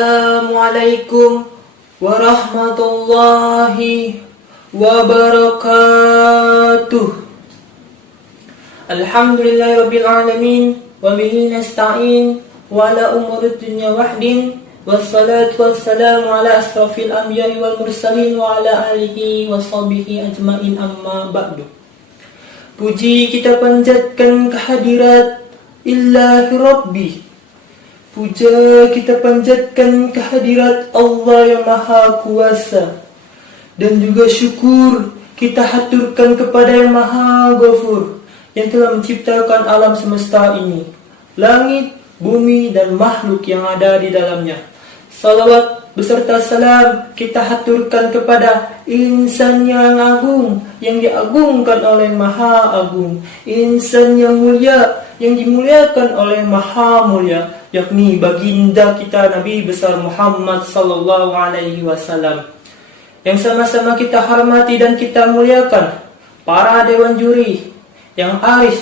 Assalamualaikum warahmatullahi wabarakatuh. Alhamdulillahirabbil alamin wa bihi nasta'in wa ala umuri dunya wahdin wassalatu wassalamu ala asrafil anbiya'i wal mursalin wa ala alihi wa sahbihi ajmain, amma ba'du. Puji kita panjatkan kehadirat Ilahi Rabbi. Puja kita panjatkan kehadirat Allah yang Maha Kuasa. Dan juga syukur kita haturkan kepada yang Maha Ghafur, yang telah menciptakan alam semesta ini, langit, bumi, dan makhluk yang ada di dalamnya. Salawat beserta salam kita haturkan kepada insan yang agung, yang diagungkan oleh Maha Agung, insan yang mulia, yang dimuliakan oleh Maha Mulia, yakni baginda kita Nabi besar Muhammad sallallahu alaihi wasallam, yang sama-sama kita hormati dan kita muliakan para dewan juri yang arif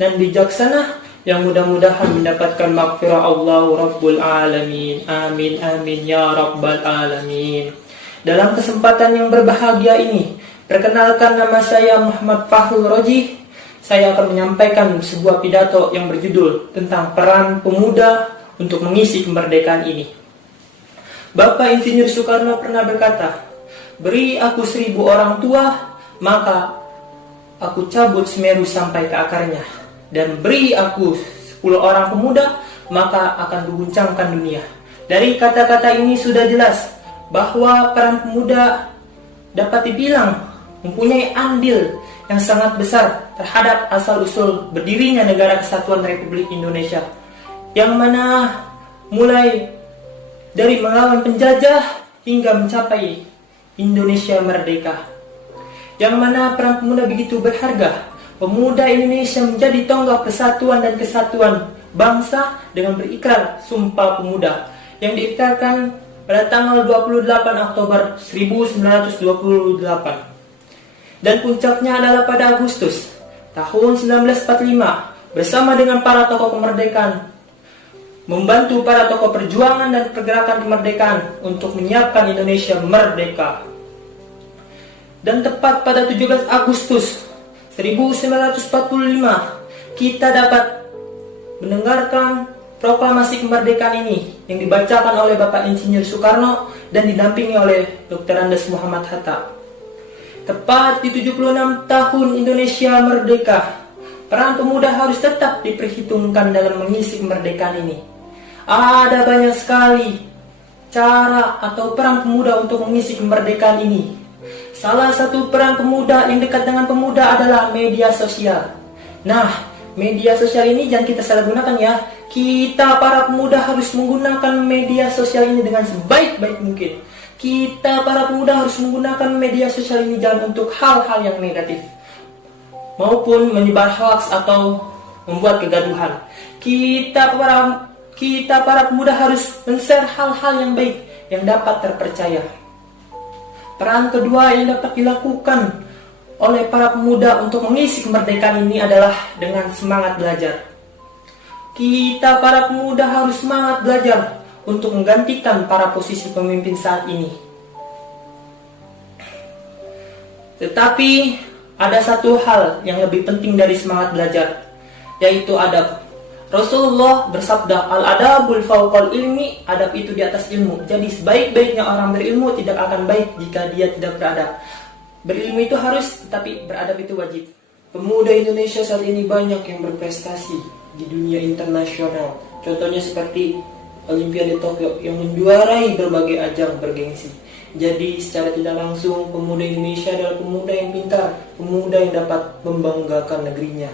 dan bijaksana, yang mudah-mudahan mendapatkan maghfirah Allah Rabbul Alamin. Amin amin ya Rabbal Alamin. Dalam kesempatan yang berbahagia ini, perkenalkan, nama saya Muhammad Fahrul Roji. Saya akan menyampaikan sebuah pidato yang berjudul tentang peran pemuda untuk mengisi kemerdekaan ini. Bapak Insinyur Soekarno pernah berkata, "Beri aku 1000 orang tua, maka aku cabut Semeru sampai ke akarnya. Dan beri aku 10 orang pemuda, maka akan guncangkan dunia." Dari kata-kata ini sudah jelas bahwa peran pemuda dapat dibilang mempunyai andil yang sangat besar terhadap asal-usul berdirinya Negara Kesatuan Republik Indonesia, yang mana mulai dari melawan penjajah hingga mencapai Indonesia merdeka, yang mana peran pemuda begitu berharga. Pemuda Indonesia menjadi tonggak persatuan dan kesatuan bangsa dengan berikrar Sumpah Pemuda yang diikrarkan pada tanggal 28 Oktober 1928. Dan puncaknya adalah pada Agustus tahun 1945, bersama dengan para tokoh kemerdekaan, membantu para tokoh perjuangan dan pergerakan kemerdekaan untuk menyiapkan Indonesia merdeka. Dan tepat pada 17 Agustus 1945, kita dapat mendengarkan proklamasi kemerdekaan ini yang dibacakan oleh Bapak Insinyur Soekarno dan didampingi oleh Dr. Andes Muhammad Hatta. Tepat di 76 tahun Indonesia merdeka, peran pemuda harus tetap diperhitungkan dalam mengisi kemerdekaan ini. Ada banyak sekali cara atau peran pemuda untuk mengisi kemerdekaan ini. Salah satu peran pemuda yang dekat dengan pemuda adalah media sosial. Nah, media sosial ini jangan kita salah gunakan ya. Kita para pemuda harus menggunakan media sosial ini dengan sebaik-baik mungkin. Kita para pemuda harus menggunakan media sosial ini jangan untuk hal-hal yang negatif maupun menyebar hoax atau membuat kegaduhan. Kita para pemuda harus men-share hal-hal yang baik yang dapat terpercaya. Peran kedua yang dapat dilakukan oleh para pemuda untuk mengisi kemerdekaan ini adalah dengan semangat belajar. Kita para pemuda harus semangat belajar untuk menggantikan para posisi pemimpin saat ini. Tetapi ada satu hal yang lebih penting dari semangat belajar, yaitu adab. Rasulullah bersabda, "Al-adabul fawqal ilmi", adab itu di atas ilmu. Jadi sebaik-baiknya orang berilmu tidak akan baik jika dia tidak beradab. Berilmu itu harus, tetapi beradab itu wajib. Pemuda Indonesia saat ini banyak yang berprestasi di dunia internasional. Contohnya seperti Olimpiade Tokyo yang menjuarai berbagai ajang bergengsi. Jadi secara tidak langsung pemuda Indonesia adalah pemuda yang pintar, pemuda yang dapat membanggakan negerinya.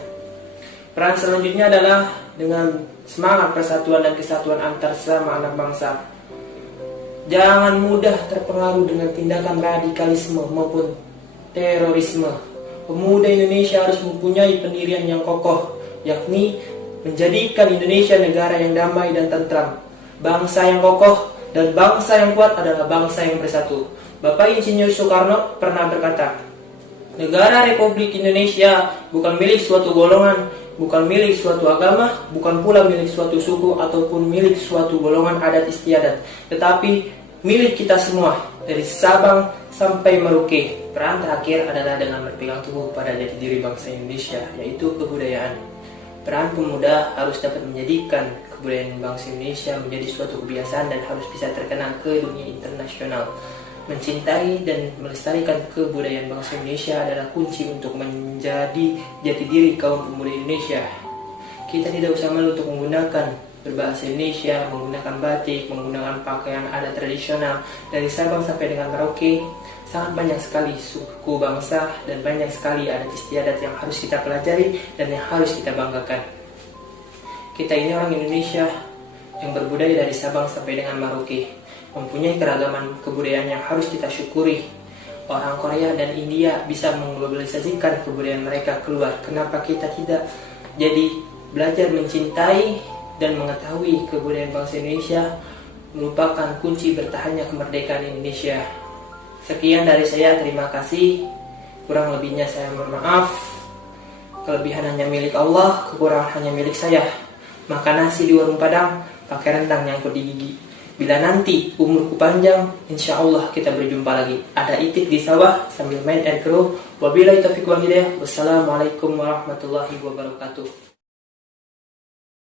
Peran selanjutnya adalah dengan semangat persatuan dan kesatuan antar sesama anak bangsa. Jangan mudah terpengaruh dengan tindakan radikalisme maupun terorisme. Pemuda Indonesia harus mempunyai pendirian yang kokoh, yakni menjadikan Indonesia negara yang damai dan tentram. Bangsa yang kokoh dan bangsa yang kuat adalah bangsa yang bersatu. Bapak Insinyur Soekarno pernah berkata, "Negara Republik Indonesia bukan milik suatu golongan bukan milik suatu agama, bukan pula milik suatu suku ataupun milik suatu golongan adat istiadat, tetapi milik kita semua dari Sabang sampai Merauke. Peran terakhir adalah dengan berpegang teguh pada jati diri bangsa Indonesia, yaitu kebudayaan. Peran pemuda harus dapat menjadikan kebudayaan bangsa Indonesia menjadi suatu kebiasaan dan harus bisa terkenal ke dunia internasional. Mencintai dan melestarikan kebudayaan bangsa Indonesia adalah kunci untuk menjadi jati diri kaum pemuda Indonesia. Kita tidak usah malu untuk menggunakan berbahasa Indonesia, menggunakan batik, menggunakan pakaian adat tradisional. Dari Sabang sampai dengan Merauke, sangat banyak sekali suku bangsa dan banyak sekali adat istiadat yang harus kita pelajari dan yang harus kita banggakan. Kita ini orang Indonesia yang berbudaya dari Sabang sampai dengan Merauke, mempunyai keragaman kebudayaan yang harus kita syukuri. Orang Korea dan India bisa mengglobalisasikan kebudayaan mereka keluar. Kenapa kita tidak jadi belajar mencintai dan mengetahui kebudayaan bangsa Indonesia merupakan kunci bertahannya kemerdekaan Indonesia. Sekian dari saya, terima kasih. Kurang lebihnya saya mohon maaf. Kelebihan hanya milik Allah, kekurangan hanya milik saya. Makan nasi di warung Padang, pakai rendang nyangkut di gigi. Bila nanti umurku panjang, insya Allah kita berjumpa lagi. Ada itik di sawah sambil main air keruh. Wabillahi taufiq wal hidayah. Wassalamualaikum warahmatullahi wabarakatuh.